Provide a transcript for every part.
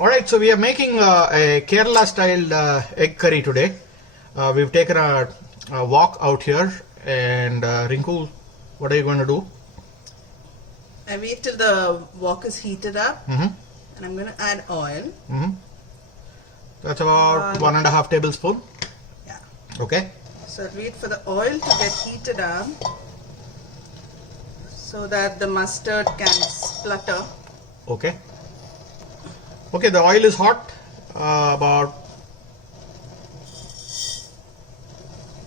Alright, so we are making a Kerala style egg curry today. We've taken a walk out here, and Rinku, what are you going to do? I wait till the wok is heated up, and I'm going to add oil. That's about 1.5 tablespoons. Yeah. Okay. So I'll wait for the oil to get heated up so that the mustard can splutter. Okay. Okay, the oil is hot, about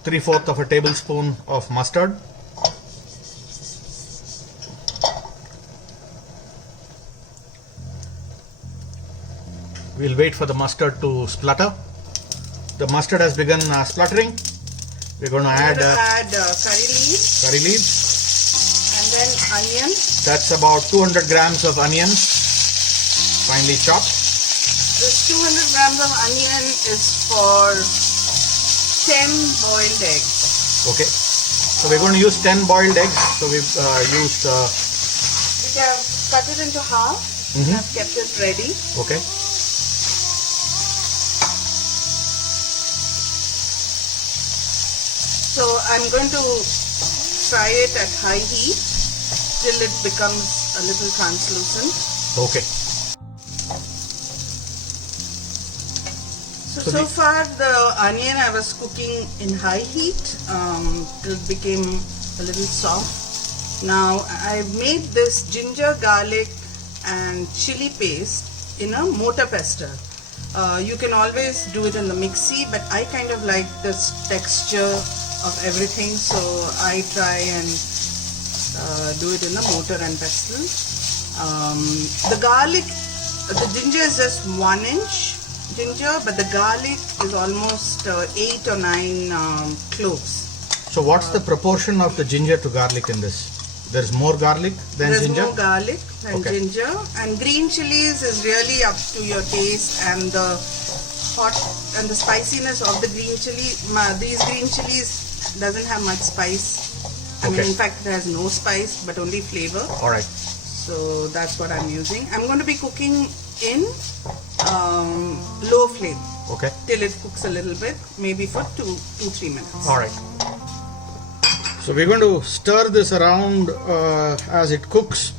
3/4 of a tablespoon of mustard. We'll wait for the mustard to splutter. The mustard has begun spluttering. We're going to add curry leaves and then onion. That's about 200 grams of onions, finely chopped. This 200 grams of onion is for 10 boiled eggs. Okay. So we're going to use 10 boiled eggs. So we've used... which I've cut it into half. I've kept it ready. Okay. So I'm going to fry it at high heat till it becomes a little translucent. Okay. So far the onion I was cooking in high heat till it became a little soft. Now I've made this ginger, garlic and chili paste in a mortar pestle. You can always do it in the mixie, but I kind of like this texture of everything, so I try and do it in the mortar and pestle. The garlic, the ginger is just 1 inch ginger, but the garlic is almost 8 or 9 cloves. So what's the proportion of the ginger to garlic in this? There's more garlic than ginger? There's more garlic than ginger, and green chilies is really up to your taste and the hot and the spiciness of the green chili. These green chilies doesn't have much spice. I mean, in fact, it has no spice but only flavor. Alright. So that's what I'm using. I'm going to be cooking in low flame. Okay. Till it cooks a little bit, maybe for 2-3 minutes. Alright. So we're going to stir this around as it cooks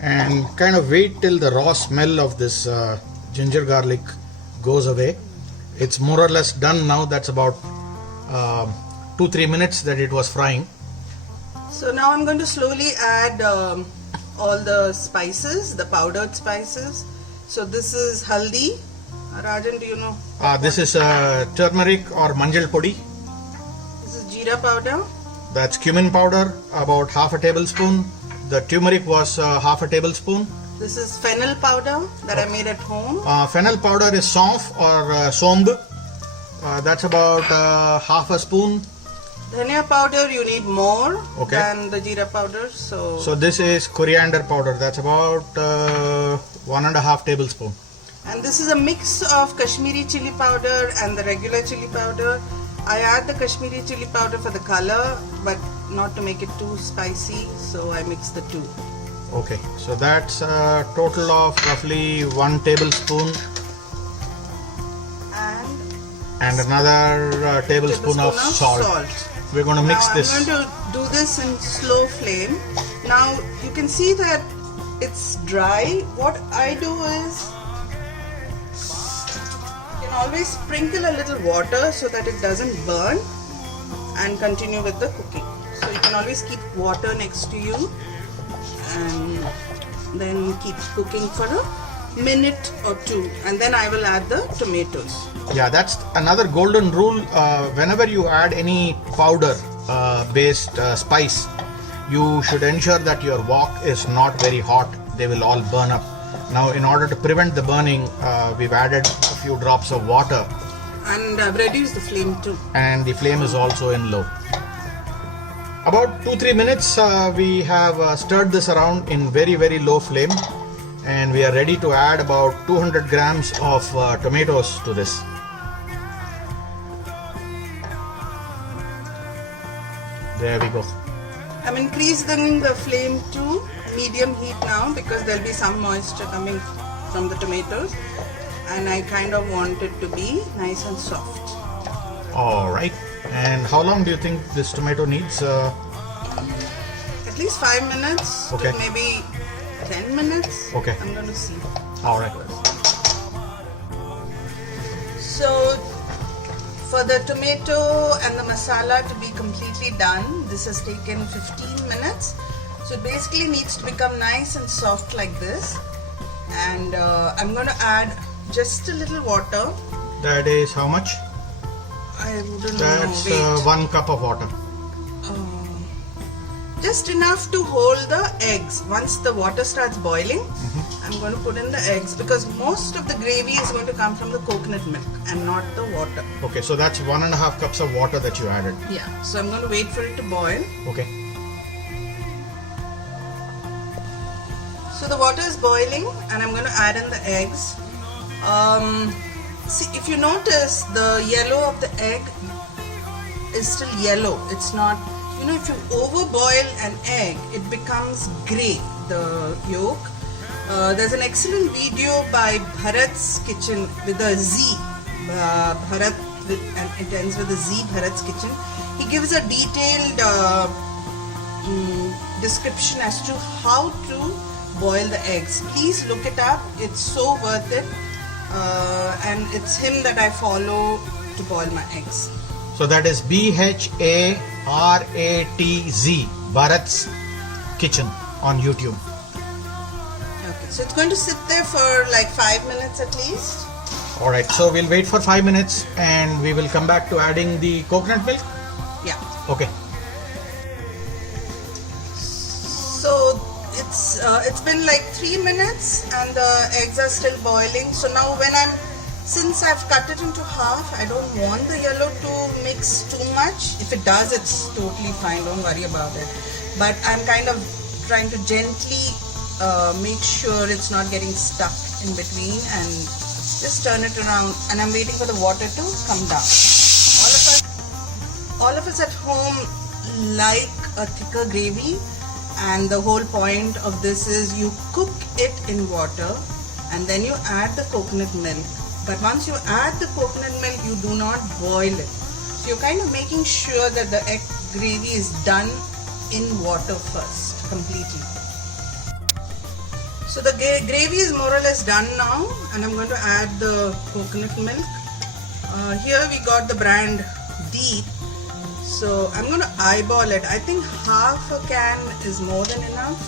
and kind of wait till the raw smell of this ginger garlic goes away. It's more or less done now. That's about 2-3 minutes that it was frying. So now I'm going to slowly add all the spices, the powdered spices. So this is haldi. Rajan, do you know? This is turmeric or manjal podi. This is jeera powder. That's cumin powder, about 1/2 tablespoon. The turmeric was 1/2 tablespoon. This is fennel powder that I made at home. Fennel powder is saunf or somb. That's about 1/2 spoon. Dhania powder you need more than the jeera powder. So this is coriander powder. That's about 1.5 tablespoon. And this is a mix of Kashmiri chili powder and the regular chili powder. I add the Kashmiri chili powder for the color, but not to make it too spicy, so I mix the two. Okay, so that's a total of roughly 1 tablespoon and another tablespoon of salt. We're going to mix this. I'm going to do this in slow flame. Now you can see that it's dry. What I do is always sprinkle a little water so that it doesn't burn and continue with the cooking. So you can always keep water next to you and then keep cooking for a minute or 2, and then I will add the tomatoes. Yeah, that's another golden rule. Whenever you add any powder based spice, you should ensure that your wok is not very hot. They will all burn up. Now, in order to prevent the burning, we've added a few drops of water. And I've reduced the flame too. And the flame is also in low. About 2-3 minutes, we have stirred this around in very, very low flame. And we are ready to add about 200 grams of tomatoes to this. There we go. I'm increasing the flame to medium heat now because there'll be some moisture coming from the tomatoes. and I kind of want it to be nice and soft. All right. And how long do you think this tomato needs? At least 5 minutes Okay. to maybe 10 minutes. Okay. I'm going to see. All right. So for the tomato and the masala to be completely done, this has taken 15 minutes. So it basically needs to become nice and soft like this. And I'm going to add just a little water. That is how much? I wouldn't That's know. Wait. 1 cup of water. Just enough to hold the eggs. Once the water starts boiling, I'm going to put in the eggs because most of the gravy is going to come from the coconut milk and not the water. Okay, so that's 1.5 cups of water that you added. Yeah, so I'm going to wait for it to boil. Okay. So the water is boiling and I'm going to add in the eggs. See, if you notice, the yellow of the egg is still yellow. It's not, you know, if you overboil an egg, it becomes grey, the yolk. There's an excellent video by Bharat's Kitchen with a Z. Bharat, and it ends with a Z, Bharat's Kitchen. He gives a detailed description as to how to boil the eggs. Please look it up. It's so worth it. And it's him that I follow to boil my eggs. So that is BHARATZ, Bharat's Kitchen on YouTube. Okay, so it's going to sit there for like 5 minutes at least. All right, so we'll wait for 5 minutes and we will come back to adding the coconut milk. Yeah. Okay. So it's been like 3 minutes and the eggs are still boiling. So now since I've cut it into half, I don't want the yellow to mix too much. If it does, it's totally fine. Don't worry about it. But I'm kind of trying to gently make sure it's not getting stuck in between and just turn it around. And I'm waiting for the water to come down. All of us at home like a thicker gravy. And the whole point of this is you cook it in water and then you add the coconut milk. But once you add the coconut milk, you do not boil it. So you're kind of making sure that the egg gravy is done in water first, completely. So the gravy is more or less done now and I'm going to add the coconut milk. Here we got the brand Deep. So I'm going to eyeball it. I think half a can is more than enough.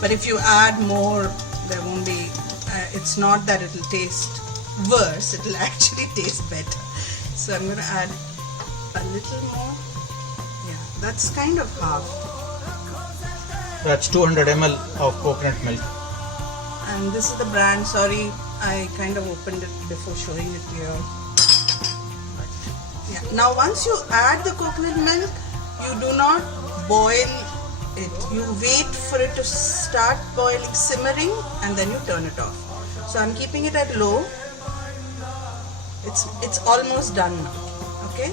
But if you add more, there won't be, it's not that it'll taste worse, it'll actually taste better. So I'm going to add a little more. Yeah, that's kind of half. That's 200 ml of coconut milk. And this is the brand. Sorry, I kind of opened it before showing it here. But yeah. Now once you add the coconut milk, you do not boil it. You wait for it to start boiling, simmering, and then you turn it off. So I'm keeping it at low. It's almost done now. Okay.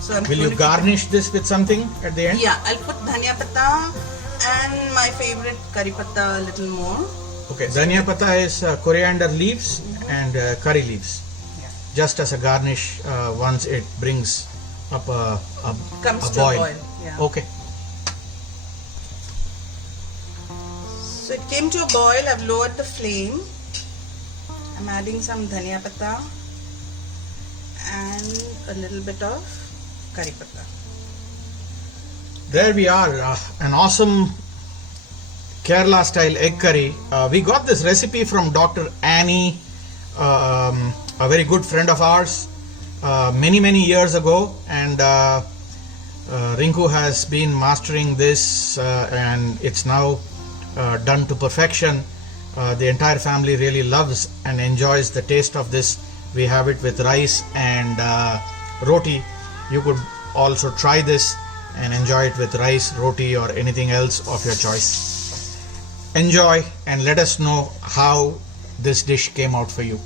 So I'm Will you garnish this with something at the end? Yeah, I'll put dhania patta and my favorite curry patta a little more. Okay, dhania patta is coriander leaves and curry leaves. Yeah. Just as a garnish once it brings up a Comes to boil. a boil. Yeah. Okay. So it came to a boil. I've lowered the flame. I'm adding some dhania patta and a little bit of curry patta. There we are, an awesome Kerala style egg curry. We got this recipe from Dr. Annie, a very good friend of ours, many years ago, and Rinku has been mastering this and it's now done to perfection. The entire family really loves and enjoys the taste of this. We have it with rice and roti. You could also try this and enjoy it with rice, roti, or anything else of your choice. Enjoy and let us know how this dish came out for you.